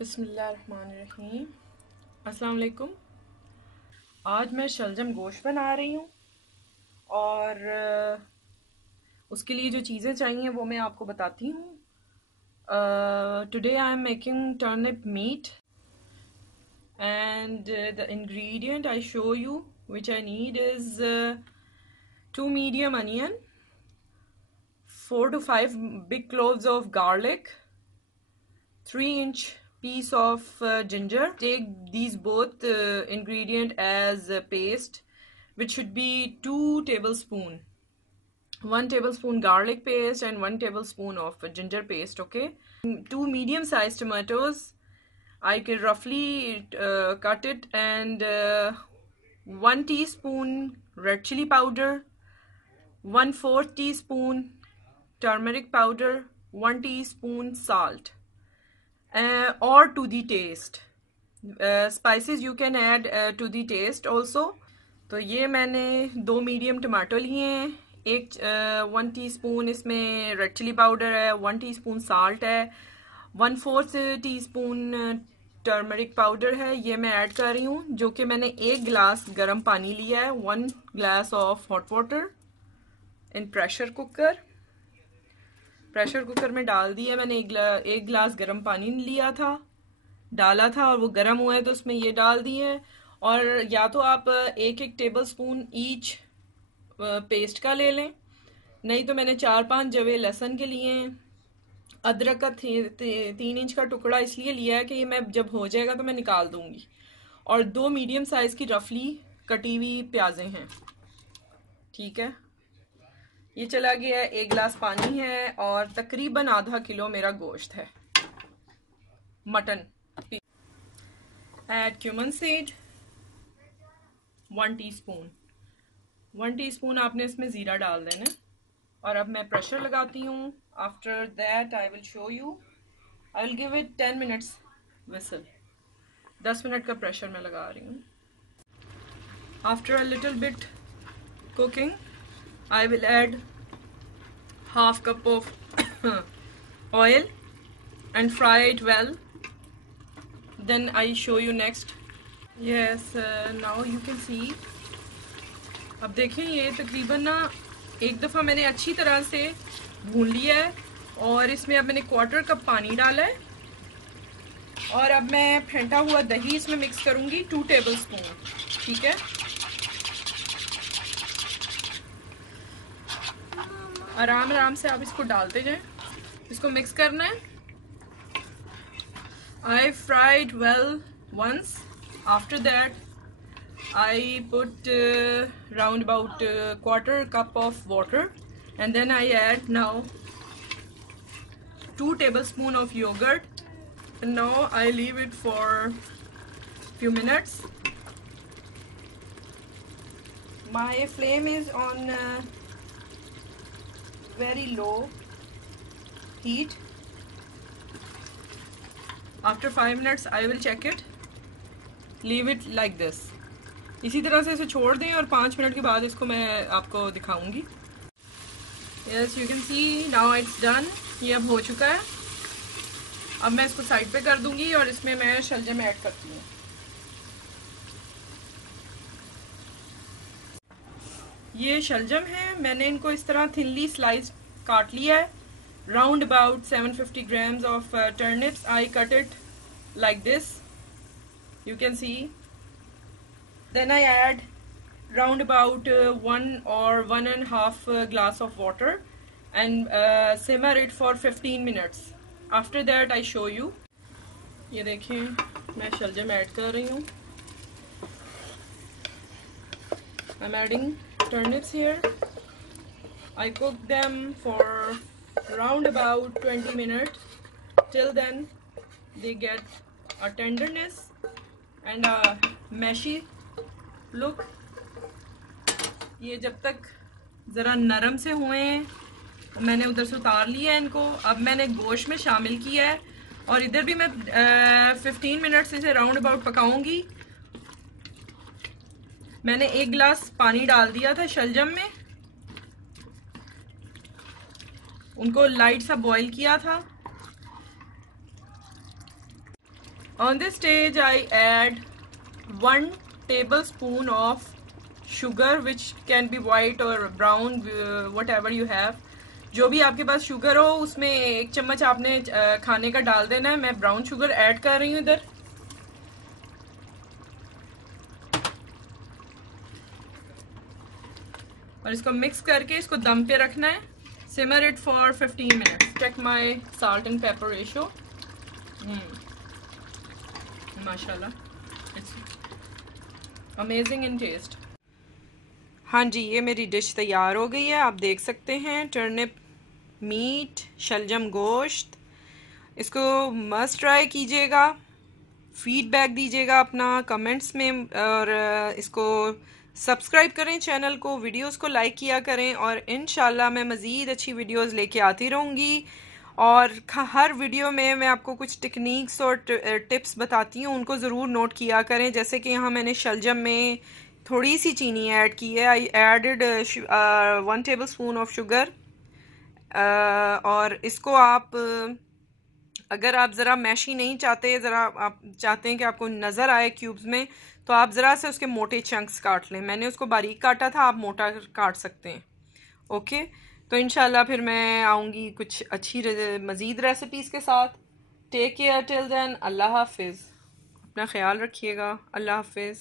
बिस्मिल्लाहिर्रहमानिर्रहीम। अस्सलाम वालेकुम। आज मैं शलजम गोश्त बना रही हूँ और उसके लिए जो चीज़ें चाहिए वो मैं आपको बताती हूँ। Today I am making turnip meat and the ingredient I show you which I need is 2 medium onion, 4 to 5 big cloves of garlic, 3-inch piece of ginger. Take these both ingredient as a paste, which should be 2 tablespoon, 1 tablespoon garlic paste and 1 tablespoon of ginger paste. Okay, 2 medium sized tomatoes. I can roughly cut it, and 1 teaspoon red chili powder, 1/4 teaspoon turmeric powder, 1 teaspoon salt, or to the taste. Spices you can add to the taste also. तो ये मैंने 2 medium tomato लिए हैं, 1 teaspoon इसमें red chilli powder है, 1 teaspoon salt है, 1/4 teaspoon turmeric powder है, ये मैं ऐड कर रही हूँ, जो कि मैंने 1 गिलास गर्म पानी लिया है, 1 glass of hot water in pressure cooker में डाल दिया मैंने। 1 गिलास गर्म पानी लिया था, डाला था और वो गर्म हुआ है तो उसमें ये डाल दिए। और या तो आप 1 टेबल स्पून ईच पेस्ट का ले लें, नहीं तो मैंने 4-5 जवे लहसुन के लिए, अदरक का 3 इंच का टुकड़ा इसलिए लिया है कि ये मैं जब हो जाएगा तो मैं निकाल दूंगी। और 2 मीडियम साइज की रफली कटी हुई प्याजें हैं। ठीक है, ये चला गया है। 1 गिलास पानी है और तकरीबन आधा किलो मेरा गोश्त है, mutton. Add cumin seed 1 teaspoon आपने इसमें जीरा डाल देना। और अब मैं प्रेशर लगाती हूँ। After that I will show you, I will give it 10 minutes whistle. 10 minute का प्रेशर मैं लगा रही हूँ। After a little bit cooking I will add half cup of oil and fry it well. Then I show you next. Yes, now you can see. अब देखें, ये तकरीबन ना एक दफ़ा मैंने अच्छी तरह से भून लिया है और इसमें अब मैंने 1/4 कप पानी डाला है। और अब मैं फेंटा हुआ दही इसमें मिक्स करूँगी 2 टेबल स्पून। ठीक है, आराम आराम से आप इसको डालते जाएं, इसको मिक्स करना है। I fried well once. After that I put round about 1/4 cup of water, and then I add now 2 tablespoon of yogurt, and now I leave it for few minutes. My flame is on very low heat. After 5 minutes I will check it. Leave it like this. इसी तरह से इसे छोड़ दें और 5 minute के बाद इसको मैं आपको दिखाऊंगी। Yes, you can see now it's done. ये अब हो चुका है। अब मैं इसको साइड पे कर दूंगी और इसमें मैं शलजम ऐड करती हूँ। ये शलजम है, मैंने इनको इस तरह थिनली स्लाइस काट लिया है। Round about 750 grams of turnips. I cut it like this, you can see. Then I add round about 1 or 1.5 glass of water and simmer it for 15 minutes. After that I show you. ये देखें, मैं शलजम add कर रही हूँ। I'm adding turnips here. I cook them for round about 20 minutes. Till then they get a tenderness and a meshy look. ये जब तक ज़रा नरम से हुए हैं, मैंने उधर से उतार लिया है इनको। अब मैंने गोश्त में शामिल किया है और इधर भी मैं 15 मिनट्स इसे राउंड अबाउट पकाऊंगी। मैंने 1 गिलास पानी डाल दिया था शलजम में, उनको लाइट सा बॉईल किया था। On this stage I add 1 tablespoon of sugar, which can be white or brown, whatever you have. जो भी आपके पास शुगर हो उसमें 1 चम्मच आपने खाने का डाल देना है। मैं ब्राउन शुगर ऐड कर रही हूँ इधर। और इसको मिक्स करके इसको दम पे रखना है। Simmer it for 15 minutes. Check my salt and pepper ratio. माशाल्लाह, इट्स अमेजिंग इन टेस्ट। हाँ जी, ये मेरी डिश तैयार हो गई है, आप देख सकते हैं। टर्निप मीट, शलजम गोश्त। इसको मस्ट ट्राई कीजिएगा, फीडबैक दीजिएगा अपना कमेंट्स में, और इसको सब्सक्राइब करें चैनल को, वीडियोस को लाइक किया करें, और इंशाल्लाह मैं मज़ीद अच्छी वीडियोस लेके आती रहूँगी। और हर वीडियो में मैं आपको कुछ टेक्निक्स और टिप्स बताती हूँ, उनको ज़रूर नोट किया करें। जैसे कि यहाँ मैंने शलजम में थोड़ी सी चीनी ऐड की है। I added 1 tablespoon of sugar. और इसको आप अगर आप ज़रा मैशी नहीं चाहते, ज़रा आप चाहते हैं कि आपको नज़र आए क्यूब्स में, तो आप ज़रा से उसके मोटे चंक्स काट लें। मैंने उसको बारीक काटा था, आप मोटा काट सकते हैं। ओके, तो इंशाल्लाह फिर मैं आऊँगी कुछ अच्छी मज़ीद रेसिपीज़ के साथ। Take care till then. अल्लाह हाफिज़। अपना ख्याल रखिएगा। अल्लाह हाफिज़।